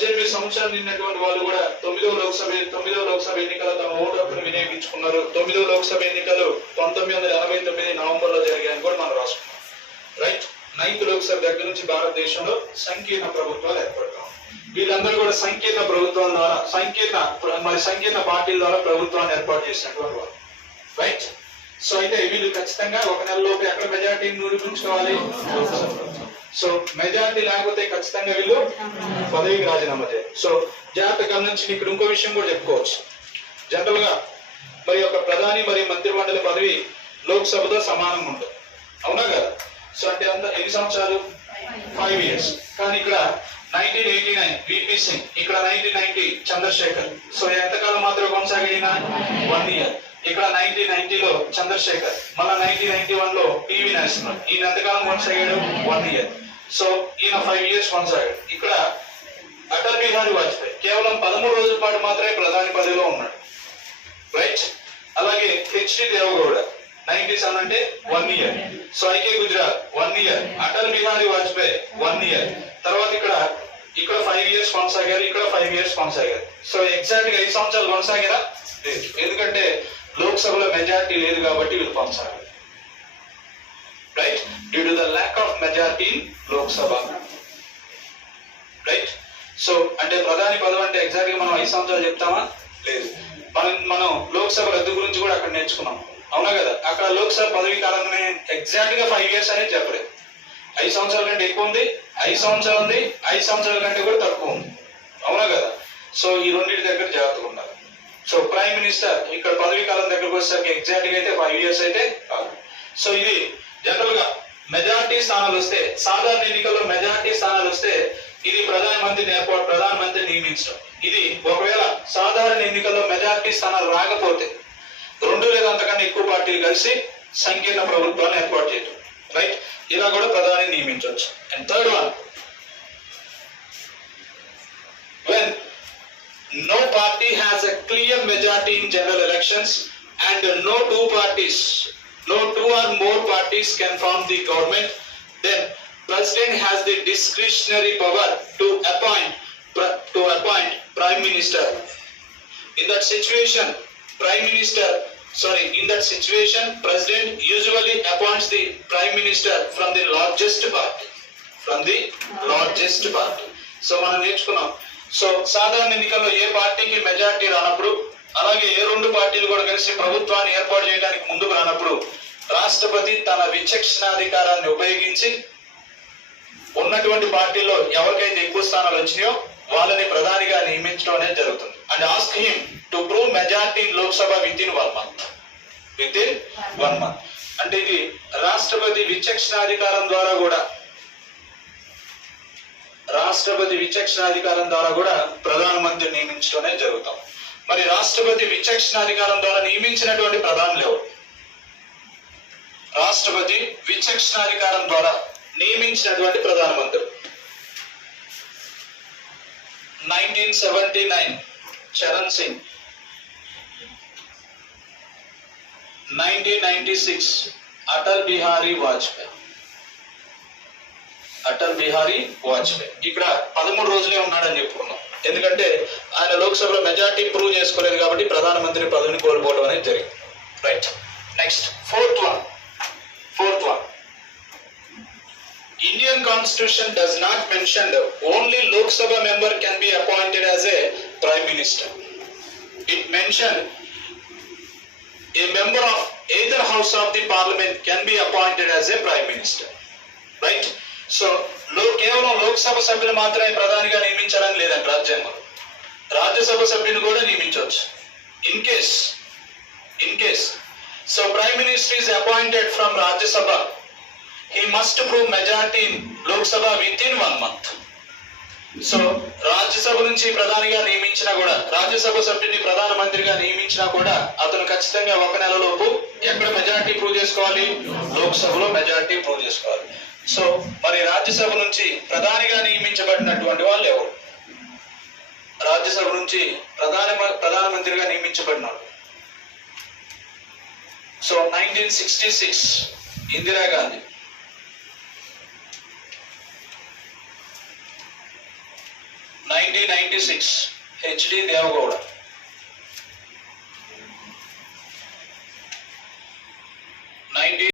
18 సంవత్సరాలు నిన్నటువంటి వాళ్ళు కూడా 9వ లోక్సభ ఎన్నికలు తమ ఓటు హక్కును వినియోగించుకున్నారు. 9వ లోక్సభ ఎన్నికలు 1989 నవంబర్లో జరిగాయని కూడా మనం రాసుకున్నాం. రైట్. 9th లోక్సభ దగ్గర నుంచి భారతదేశంలో సంకీర్ణ ప్రభుత్వాలు ఏర్పడతాం. వీళ్ళందరూ కూడా సంకీర్ణ ప్రభుత్వం ద్వారా సంకీర్ణ పార్టీల ద్వారా ప్రభుత్వాన్ని ఏర్పాటు చేసినటువంటి వాళ్ళు. రైట్. సో అయితే వీళ్ళు ఖచ్చితంగా ఒక నెలలోపు ఎక్కడ మెజార్టీని నిరూపించుకోవాలి? సో మెజార్టీ లేకపోతే ఖచ్చితంగా వీళ్ళు పదవికి రాజీనామా చేయాలి. సో జాగ్రత్తగా నుంచి ఇక్కడ ఇంకో విషయం కూడా చెప్పుకోవచ్చు. జనరల్ గా మరి ఒక ప్రధాని మరియు మంత్రిమండలి పదవి లోక్సభతో సమానంగా ఉంటుంది, అవునా కదా? సో అంటే అంత ఎన్ని సంవత్సరాలు? 5 years. కానీ ఇక్కడ 1989 విపి సింగ్, ఇక్కడ 1990 చంద్రశేఖర్. సో ఎంతకాలం మాత్రం కొనసాగిన? 1 year. ఇక్కడ 1990లో చంద్రశేఖర్, మళ్ళా 1991లో పివి నరసింహన్. ఈయన ఎంతకాలం కొనసాగాడు? 1 year. సో ఈయన 5 years కొనసాగాడు. ఇక్కడ అటల్ బిహారీ వాజ్పేయి కేవలం 13 రోజుల పాటు మాత్రమే ప్రధాని పదవిలో ఉన్నాడు. రైట్. అలాగే హెచ్డి దేవగౌడ 97 అంటే 1 year. So IK Gujral 1 year. Atal Bihari Vajpayee 1 year. తర్వాత ఇక్కడ 5 years కొనసాగారు, ఇక్కడ 5 years కొనసాగారు. సో ఎగ్జాక్ట్ గా 5 సంవత్సరాలు కొనసాగారా? లేదు. ఎందుకంటే లోక్సభలో మెజారిటీ లేదు కాబట్టి వీళ్ళు కొనసాగారు. Right. Due to the lack of majority in Lok Sabha. Right. So అంటే ప్రధాని పదవి అంటే ఎగ్జాక్ట్ గా మనం 5 సంవత్సరాలు చెప్తామా? లేదు. మనం లోక్సభ రద్దు గురించి కూడా అక్కడ నేర్చుకున్నాం, అవునా కదా? అక్కడ లోక్సభ పదవి కాలంగానే ఎగ్జాక్ట్ గా 5 years అనేది చెప్పలేదు. 5 సంవత్సరాల కంటే ఎక్కువ ఉంది, 5 సంవత్సరాలు ఉంది, 5 సంవత్సరాల కంటే కూడా తక్కువ ఉంది, అవునా కదా? సో ఈ రెండింటి దగ్గర జాగ్రత్తగా ఉండాలి. సో ప్రైమ్ మినిస్టర్ ఇక్కడ పదవి కాలం దగ్గరకు వచ్చేసరికి ఎగ్జాక్ట్ గా అయితే 5 years అయితే కాదు. సో ఇది జనరల్ గా మెజారిటీ స్థానాలు వస్తే, సాధారణ ఎన్నికల్లో మెజారిటీ స్థానాలు వస్తే ఇది ప్రధానమంత్రి నియమించడం. ఇది ఒకవేళ సాధారణ ఎన్నికల్లో మెజారిటీ స్థానాలు రాకపోతే 2 లేదా అంతకన్నా ఎక్కువ పార్టీలు కలిసి సంకీర్ణ ప్రభుత్వాన్ని ఏర్పాటు చేయడం. రైట్. ఇలా కూడా ప్రధాని నియమించవచ్చు. And third one, when no party has a clear majority in general elections and no two or more parties can form the government, then president has the discretionary power to appoint prime minister. In that situation president usually appoints the prime minister from the largest party. So మనం నేర్చుకున్నాం. So సాధారణ ఎన్నికల్లో ఏ పార్టీకి majority రానప్పుడు, అలాగే ఏ 2 పార్టీలు కూడా కలిసి ప్రభుత్వాన్ని ఏర్పాటు చేయడానికి ముందుకు రానప్పుడు రాష్ట్రపతి తన విచక్షణాధికారాన్ని ఉపయోగించి ఉన్నటువంటి పార్టీలో ఎవరికైతే ఎక్కువ స్థానాలు వచ్చినాయో వాళ్ళని ప్రధానిగా నియమించడం అనేది జరుగుతుంది. And ask him to prove majority in Lok Sabha with in 1 month. అంటే ఇది రాష్ట్రపతి విచక్షణాధికారం ద్వారా కూడా ప్రధానమంత్రి నియమించడం అనేది జరుగుతాం. మరి రాష్ట్రపతి విచక్షణాధికారం ద్వారా నియమించినటువంటి ప్రధానులు ఎవరు? రాష్ట్రపతి విచక్షణాధికారం ద్వారా నియమించినటువంటి ప్రధానమంత్రి 1979 చరణ్ సింగ్, 1996 అటల్ బిహారీ వాజ్పేయి. ఇక్కడ 13 రోజులే ఉన్నాడని చెప్పుకున్నాం. ఎందుకంటే ఆయన లోక్సభలో మెజారిటీ ప్రూవ్ చేసుకోలేదు కాబట్టి ప్రధానమంత్రి పదవిని కోల్పోవడం అనేది జరిగింది. Right. Next fourth one, Indian Constitution does not mention that only Lok Sabha member can be appointed as a Prime Minister. It mentioned a member of either house of the parliament can be appointed as a Prime Minister. Right? So, కేవలం లోక్సభ సభ్యులు మాత్రమే ప్రధానిగా నియమించాలని లేదండి రాజ్యాంగం. రాజ్యసభ సభ్యుని కూడా నియమించవచ్చు. In case so Prime Minister is appointed from Rajya Sabha, he must prove majority in Lok Sabha within 1 month. So Rajya Sabha నుంచి ప్రధానిగా నియమించినా కూడా, రాజ్యసభ సభ్యుని ప్రధానమంత్రిగా నియమించినా కూడా అతను ఖచ్చితంగా 1 నెలలోపు ఎక్కడ మెజారిటీ ప్రూవ్ చేసుకోవాలి? లోక్సభలో మెజారిటీ ప్రూవ్ చేసుకోవాలి. సో మరి రాజ్యసభ నుంచి ప్రధానిగా నియమించబడినటువంటి వాళ్ళు ఎవరు? రాజ్యసభ నుంచి ప్రధానమంత్రిగా నియమించబడినారు. So 1966 Indira Gandhi, 1966 1996 HD Deve Gowda.